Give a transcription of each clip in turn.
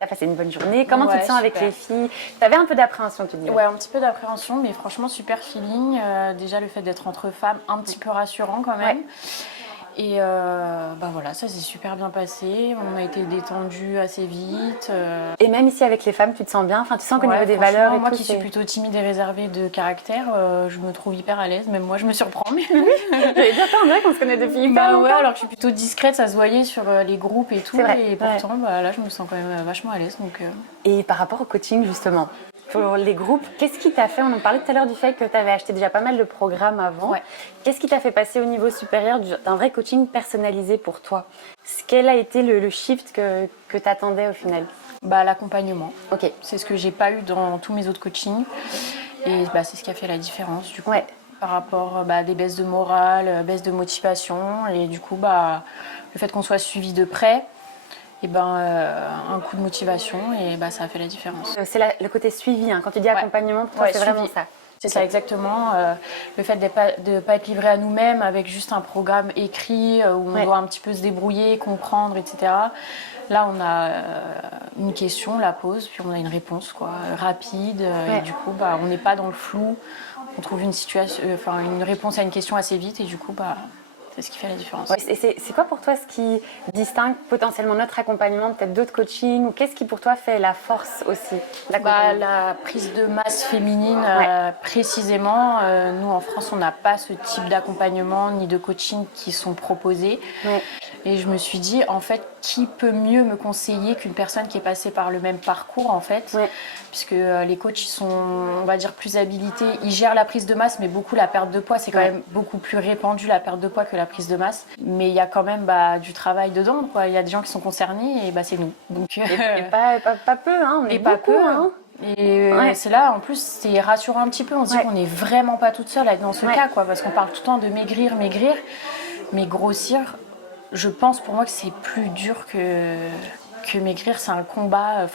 Tu as passé une bonne journée. Comment tu te sens avec super. les filles? Tu avais un peu d'appréhension, tu dis? Ouais, un petit peu d'appréhension, mais franchement, super feeling. Déjà, le fait d'être entre femmes, un petit peu rassurant quand même. Et voilà, ça s'est super bien passé. On a été détendus assez vite. Et même ici avec les femmes, tu te sens bien? Enfin, tu sens qu'au niveau des franchement, valeurs et moi tout, qui suis plutôt timide et réservée de caractère, je me trouve hyper à l'aise. Même moi, je me surprends. Mais J'allais dire, on dirait qu'on se connaît depuis hyper bah longtemps. ouais, alors que je suis plutôt discrète, ça se voyait sur les groupes et tout. C'est vrai, Et pourtant, là, je me sens quand même vachement à l'aise. Donc, Et par rapport au coaching, justement, pour les groupes, qu'est-ce qui t'a fait? On en parlait tout à l'heure du fait que tu avais acheté déjà pas mal de programmes avant. Ouais. Qu'est-ce qui t'a fait passer au niveau supérieur d'un vrai coaching personnalisé pour toi? Quel a été le shift que tu attendais au final? l'accompagnement. Ok. C'est ce que j'ai pas eu dans tous mes autres coachings. Et c'est ce qui a fait la différence, du coup. Ouais. Par rapport à des baisses de morale, baisses de motivation. Et du coup, le fait qu'on soit suivi de près, un coup de motivation et ça a fait la différence. C'est le côté suivi, hein. Quand tu dis accompagnement, pour toi, c'est vraiment ça. C'est ça, exactement. Le fait de ne pas être livré à nous-mêmes avec juste un programme écrit où on doit un petit peu se débrouiller, comprendre, etc. Là, on a une question, on la pose, puis on a une réponse rapide. Et du coup, on n'est pas dans le flou. On trouve une réponse à une question assez vite et du coup, c'est ce qui fait la différence. Ouais, et c'est quoi pour toi ce qui distingue potentiellement notre accompagnement, peut-être d'autres coachings, ou qu'est-ce qui pour toi fait la force aussi d'accompagnement? La prise de masse féminine, précisément. Nous, en France, on n'a pas ce type d'accompagnement ni de coaching qui sont proposés. Ouais. Et je me suis dit, en fait, qui peut mieux me conseiller qu'une personne qui est passée par le même parcours, en fait, puisque les coachs, ils sont, on va dire, plus habilités. Ils gèrent la prise de masse, mais beaucoup la perte de poids. C'est quand même beaucoup plus répandu, la perte de poids, que la prise de masse. Mais il y a quand même du travail dedans, quoi. Il y a des gens qui sont concernés et c'est nous. Donc, et pas peu, hein. On est beaucoup, pas peu, hein. Et c'est là, en plus, c'est rassurant un petit peu. On se dit qu'on n'est vraiment pas toute seule dans ce cas, quoi. Parce qu'on parle tout le temps de maigrir. Mais grossir, je pense pour moi que c'est plus dur que maigrir. C'est un combat.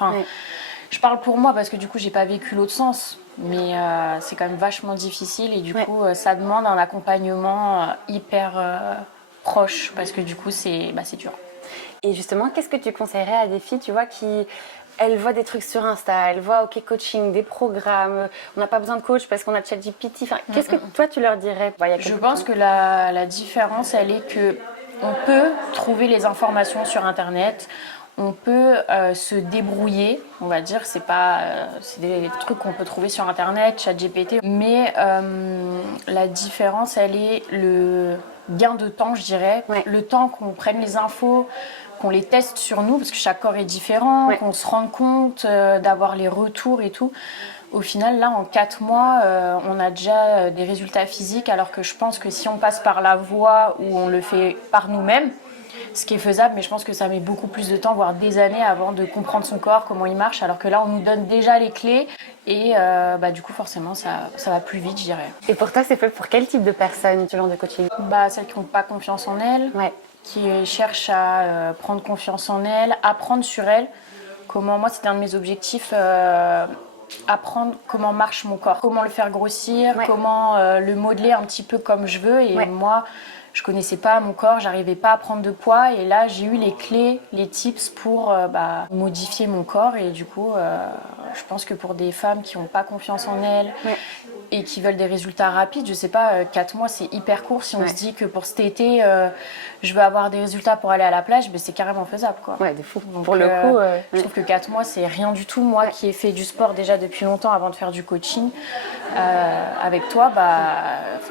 Je parle pour moi parce que du coup, j'ai pas vécu l'autre sens. Mais c'est quand même vachement difficile. Et du coup, ça demande un accompagnement hyper proche. Parce que du coup, c'est dur. Et justement, qu'est-ce que tu conseillerais à des filles, tu vois, elles voient des trucs sur Insta, elles voient OK Coaching, des programmes, on n'a pas besoin de coach parce qu'on a ChatGPT. Enfin, qu'est-ce que toi tu leur dirais? Je pense que la différence, elle est que on peut trouver les informations sur Internet, on peut se débrouiller, on va dire, c'est des trucs qu'on peut trouver sur Internet, ChatGPT, mais la différence, elle est le gain de temps, je dirais, le temps qu'on prenne les infos, qu'on les teste sur nous, parce que chaque corps est différent, qu'on se rende compte d'avoir les retours et tout. Au final, là, en 4 mois, on a déjà des résultats physiques, alors que je pense que si on passe par la voie où on le fait par nous-mêmes, ce qui est faisable, mais je pense que ça met beaucoup plus de temps, voire des années avant de comprendre son corps, comment il marche, alors que là, on nous donne déjà les clés et du coup, forcément, ça va plus vite, je dirais. Et pour toi, c'est fait pour quel type de personnes, ce genre de coaching? Celles qui n'ont pas confiance en elles, qui cherchent à prendre confiance en elles, apprendre sur elles. Moi, c'était un de mes objectifs, apprendre comment marche mon corps, comment le faire grossir, comment le modeler un petit peu comme je veux. Et moi, je connaissais pas mon corps, j'arrivais pas à prendre de poids. Et là, j'ai eu les clés, les tips pour modifier mon corps. Et du coup, je pense que pour des femmes qui n'ont pas confiance en elles et qui veulent des résultats rapides, je sais pas, 4 mois, c'est hyper court. Si on se dit que pour cet été, je veux avoir des résultats pour aller à la plage, c'est carrément faisable, quoi. Ouais, de fou. Donc, pour le coup, je trouve que 4 mois, c'est rien du tout. Moi qui ai fait du sport déjà depuis longtemps avant de faire du coaching, avec toi,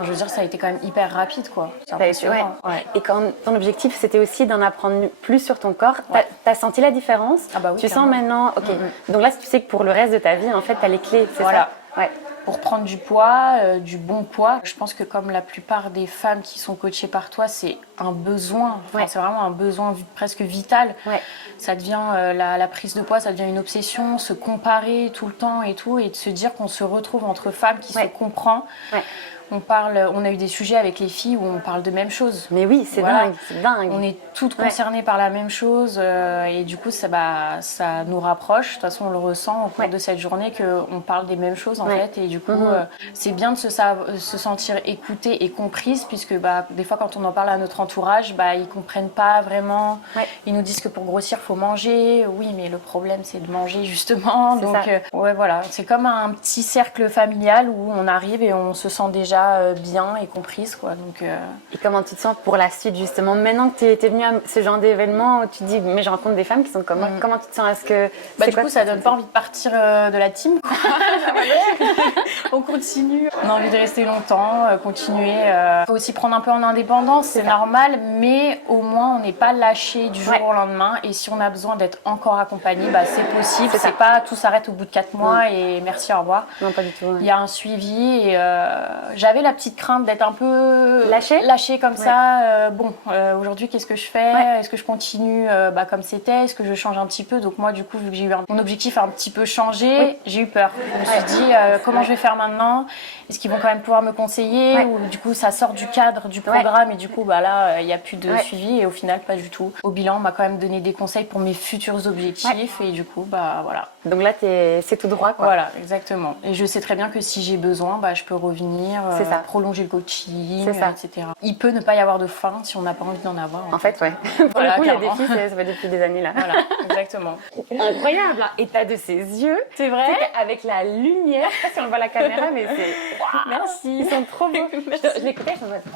je veux dire, ça a été quand même hyper rapide, quoi. C'est impressionnant. Et quand ton objectif, c'était aussi d'en apprendre plus sur ton corps, t'as senti la différence? Oui, tu sens maintenant, ok. Donc là, tu sais que pour le reste de ta vie, en fait, t'as les clés, c'est ça? Pour prendre du poids, du bon poids. Je pense que comme la plupart des femmes qui sont coachées par toi, c'est un besoin. C'est vraiment un besoin presque vital. Ça devient la prise de poids, ça devient une obsession, se comparer tout le temps et tout, et de se dire qu'on se retrouve entre femmes qui se comprennent. On a eu des sujets avec les filles où on parle de même chose. Mais oui, c'est Voilà. dingue, c'est dingue. On est toutes concernées par la même chose et du coup ça nous rapproche. De toute façon on le ressent au cours de cette journée qu'on parle des mêmes choses en fait et du coup c'est bien de se sentir écoutée et comprise puisque des fois quand on en parle à notre entourage ils comprennent pas vraiment. Ils nous disent que pour grossir faut manger. Oui mais le problème c'est de manger justement. Donc voilà, c'est comme un petit cercle familial où on arrive et on se sent déjà bien et comprise quoi. Donc, Et comment tu te sens pour la suite justement? Maintenant que tu es venue à ce genre d'événement, tu te dis mais je rencontre des femmes qui sont comme moi. Comment tu te sens? Est-ce que du coup ça donne pas envie de partir de la team quoi. On continue. On a envie de rester longtemps, continuer. Faut aussi prendre un peu en indépendance, c'est normal, mais au moins on n'est pas lâché du jour au lendemain. Et si on a besoin d'être encore accompagné, c'est possible. C'est pas tout s'arrête au bout de 4 mois et merci, au revoir. Non, pas du tout. Il y a un suivi et j'avais la petite crainte d'être un peu lâchée comme ça. Aujourd'hui, qu'est-ce que je fais? Est-ce que je continue comme c'était? Est-ce que je change un petit peu? Donc moi, du coup, vu que j'ai eu mon objectif a un petit peu changé, j'ai eu peur. Je me suis dit, comment je vais faire maintenant? Est-ce qu'ils vont quand même pouvoir me conseiller? Ou du coup, ça sort du cadre du programme et du coup, là, il n'y a plus de suivi et au final, pas du tout. Au bilan, on m'a quand même donné des conseils pour mes futurs objectifs et du coup, voilà. Donc là, c'est tout droit, quoi. Voilà, exactement. Et je sais très bien que si j'ai besoin, je peux revenir, prolonger le coaching, etc. Il peut ne pas y avoir de fin si on n'a pas envie d'en avoir. En fait, pour le coup, les défis, ça fait depuis des années là. Voilà, exactement. Incroyable, hein. Et t'as de ces yeux. C'est vrai. Avec la lumière, je sais pas si on voit la caméra, mais c'est. Merci. Ils sont trop beaux. Je l'écoutais, je me dis,